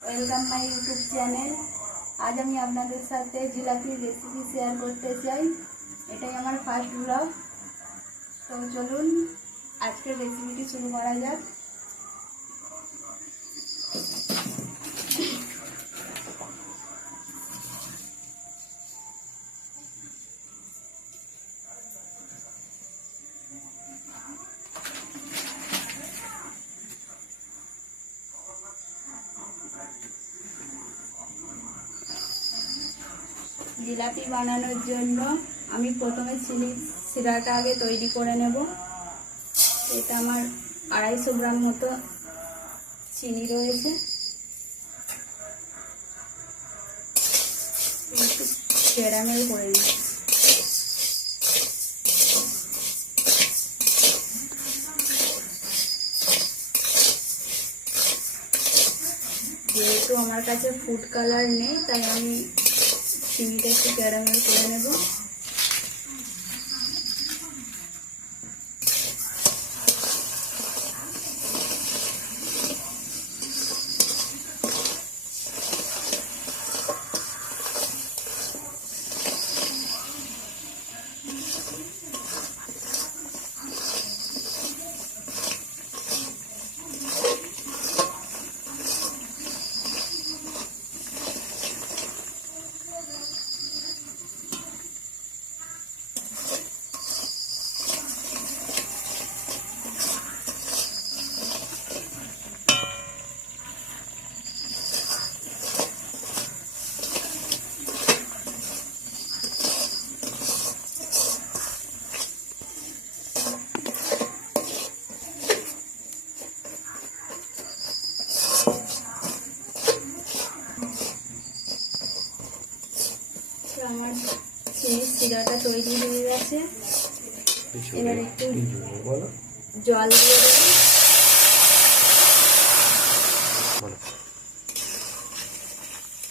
Welcome my YouTube channel. আজ আমি আপনাদের সাথে জিলাপির রেসিপি শেয়ার করতে চাই। এটাই আমার ফার্স্ট ব্লগ। তো চলুন আজকের রেসিপিটি শুরু করা যাক। জিলাপি বানানোর জন্য আমি প্রথমে চিনি শিরাটা আগে তৈরি করে নেব। এটা আমার 250 গ্রাম মতো চিনি রয়েছে। একটু ক্যারামেল করে নিই। যেহেতু আমার কাছে ফুড কালার নেই, তাই আমি চিনিটা একটু ক্যারামেল করে নেব। আমার চিনির শিরাটা তৈরি হয়ে গেছে। এবার একটু জল দিয়ে দেব।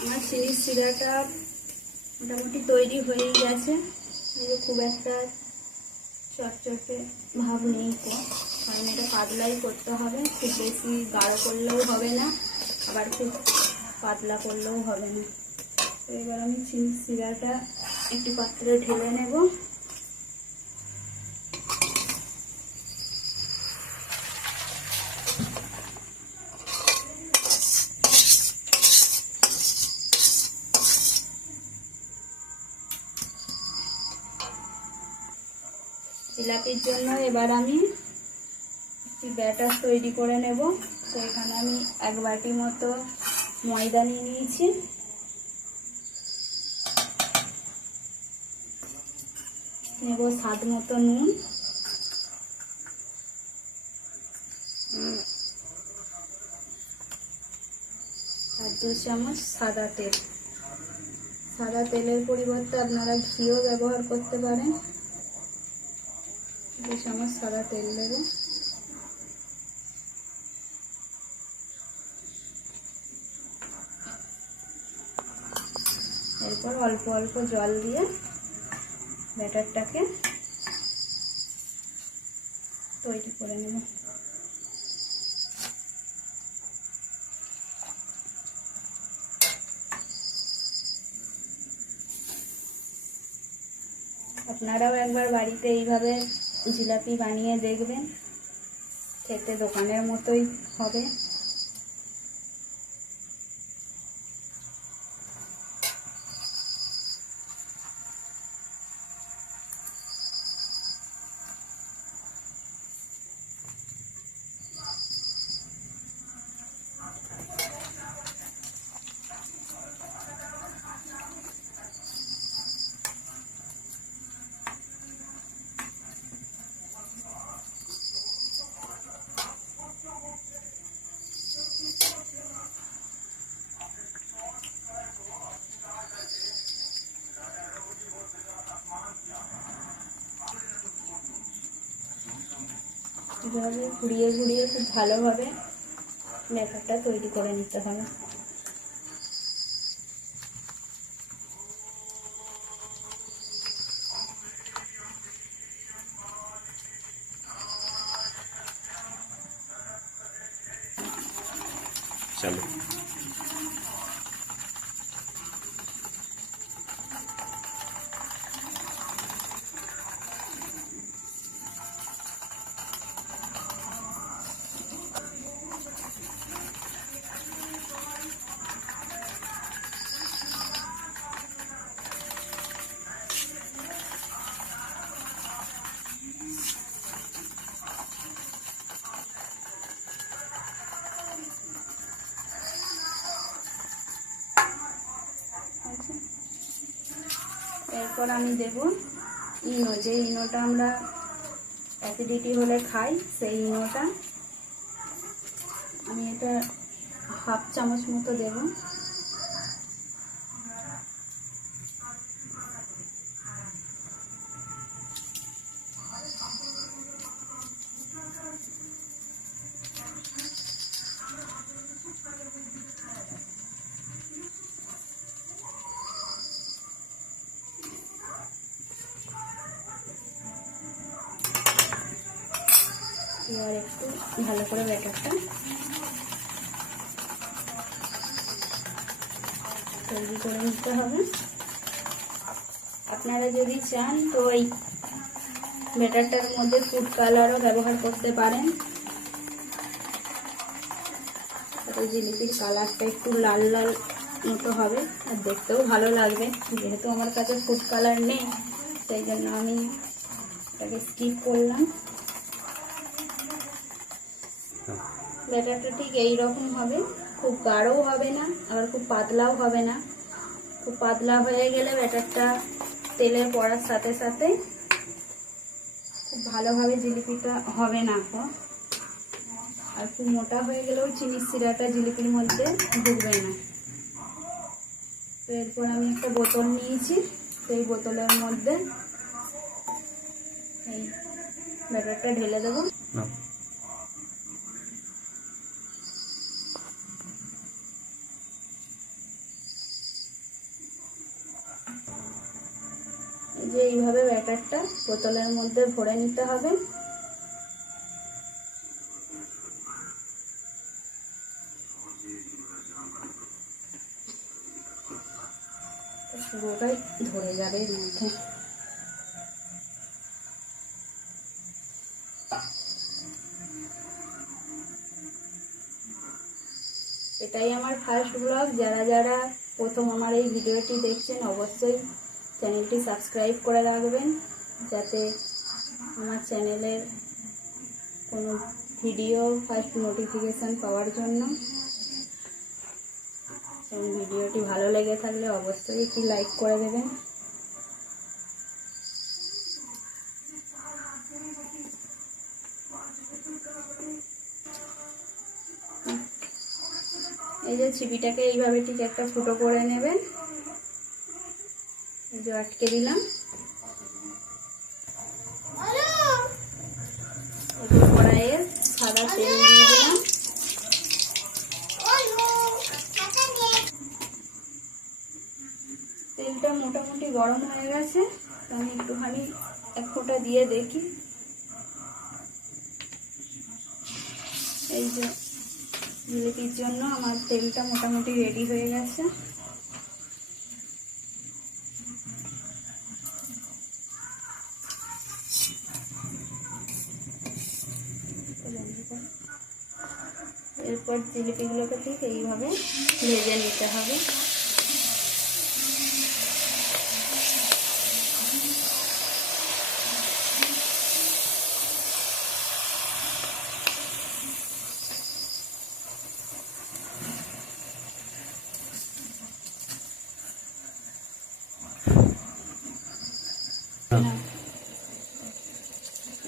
আমার চিনির শিরাটা মোটামুটি তৈরি হয়ে গেছে। খুব একটা চটচটে ভাব নেই, কারণ এটা পাতলাই করতে হবে। খুব বেশি গাঢ় করলেও হবে না, আবার খুব পাতলা করলেও হবে না। তো এবার আমি চিনির শিরাটা একটি পাত্রে ঢেলে নেব। জিলাপির জন্য এবার আমি একটি ব্যাটার তৈরি করে নেব। তো এখানে আমি 1 বাটি মতো ময়দা নিয়ে নিয়েছি। নেব স্বাদ মতো নুন, আর 2 চামচ সাদা তেল। সাদা তেলের পরিবর্তে আপনারা ঘিও ব্যবহার করতে পারেন। 2 চামচ সাদা তেল দেব। এরপর অল্প অল্প জল দিয়ে ব্যাটারটাকে তৈরি করে নেব। আপনারাও একবার বাড়িতে এইভাবে জিলাপি বানিয়ে দেখবেন, খেতে দোকানের মতোই হবে। এভাবে ঘুরিয়ে ঘুরিয়ে খুব ভালোভাবে ব্যাটারটা তৈরি করে নিতে হবে। चलो। এরপর আমি দেব ইনো, যে ইনোটা আমরা অ্যাসিডিটি হলে খাই, সেই ইনোটা আমি এটা 1/2 চামচ মতো দেব। এবার একটু ভালো করে ব্যাটারটা তৈরি করে নিতে হবে। আপনারা যদি চান তো এই ব্যাটারটার মধ্যে ফুড কালারও ব্যবহার করতে পারেন, তাতে জিলিপির কালারটা একটু লাল লাল মতো হবে আর দেখতেও ভালো লাগবে। যেহেতু আমার কাছে ফুড কালার নেই, সেই জন্য আমি এটাকে স্কিপ করলাম। ব্যাটারটা ঠিক এই রকম হবে, খুব গাঢ়ও হবে না আবার খুব পাতলাও হবে না। খুব পাতলা হয়ে গেলে ব্যাটারটা তেলে পড়ার সাথে সাথে খুব ভালোভাবে জিলিপিটা হবে না। আর খুব মোটা হয়ে গেলেও চিনির শিরাটা জিলিপির মধ্যে ঢুকবে না। তো এরপর আমি একটা বোতল নিয়েছি, সেই বোতলের মধ্যে এই ব্যাটারটা ঢেলে দেবো। যে এইভাবে ব্যাটারটা বোতলের মধ্যে ভরে নিতে হবে। পুরোটাই ধরে যাবে এর মধ্যে। এটাই আমার ফার্স্ট ব্লগ। যারা যারা প্রথম আমার এই ভিডিওটি দেখছেন অবশ্যই চ্যানেলটি সাবস্ক্রাইব করে রাখবেন, যাতে আমার চ্যানেলের কোনো ভিডিও ফার্স্ট নোটিফিকেশান পাওয়ার জন্য। এবং ভিডিওটি ভালো লেগে থাকলে অবশ্যই একটি লাইক করে দেবেন। এই যে ছিপিটাকে এইভাবে ঠিক একটা ফুটো করে নেবেন। এই যে আটকে দিলাম। কড়াইয়ে সাদা তেল দিয়ে দিলাম। তেলটা মোটামুটি গরম হয়ে গেছে, তো আমি একটুখানি এক ফোঁটা দিয়ে দেখি। এই যে জিলিপির জন্য আমার তেলটা মোটামুটি রেডি হয়ে গেছে। এরপর জিলিপিগুলোকে ঠিক এইভাবে ভেজে নিতে হবে।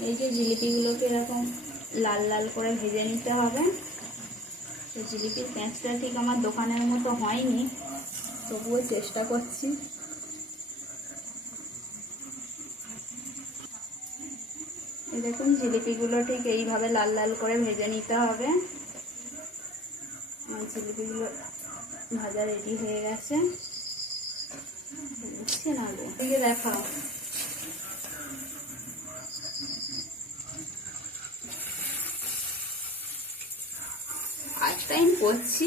এই যে জিলিপিগুলোকে এরকম লাল লাল করে ভেজে নিতে হবে। তো জিলিপির প্যাঁচটা ঠিক আমার দোকানের মতো হয়নি, তবুও চেষ্টা করছি। এই দেখুন জিলিপিগুলো ঠিক এইভাবে লাল লাল করে ভেজে নিতে হবে। আমার জিলিপিগুলো ভাজা রেডি হয়ে গেছে। বুঝছি না গো, দিকে দেখাও। ফার্স্ট টাইম করছি।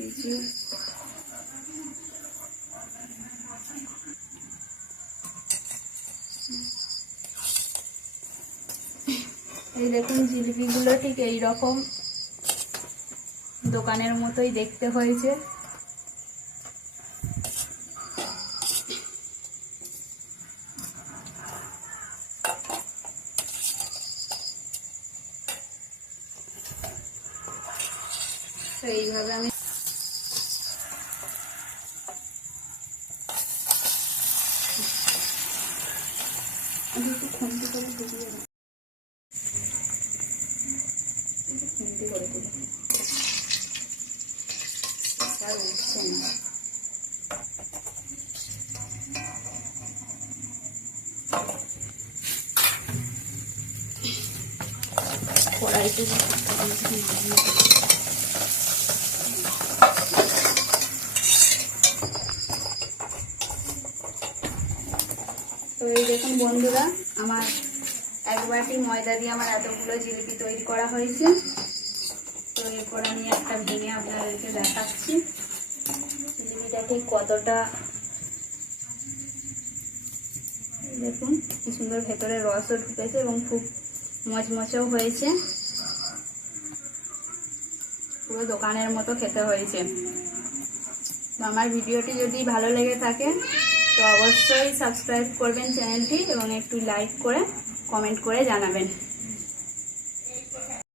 এই যে এই দেখুন জিলিপিগুলো ঠিক এইরকম দোকানের মতোই দেখতে হয়েছে। এইভাবে আমি একটু খুন্তি করে ঢুকিয়ে দেবো, খুন্তি করে দেবো, আর উঠছে না। কড়াইতে তো এই দেখুন বন্ধুরা, আমার 1 বাটি ময়দা দিয়ে আমার এতগুলো জিলিপি তৈরি করা হয়েছে। তো এরপর আমি একটা ভেঙে আপনাদেরকে দেখাচ্ছি জিলিপিটা ঠিক কতটা, দেখুন কি সুন্দর ভেতরে রসও ঢুকেছে এবং খুব মচমচেও হয়েছে, পুরো দোকানের মতো খেতে হয়েছে। তো আমার ভিডিওটি যদি ভালো লেগে থাকে তো অবশ্যই সাবস্ক্রাইব করবেন চ্যানেলটি এবং একটু লাইক করে কমেন্ট করে জানাবেন।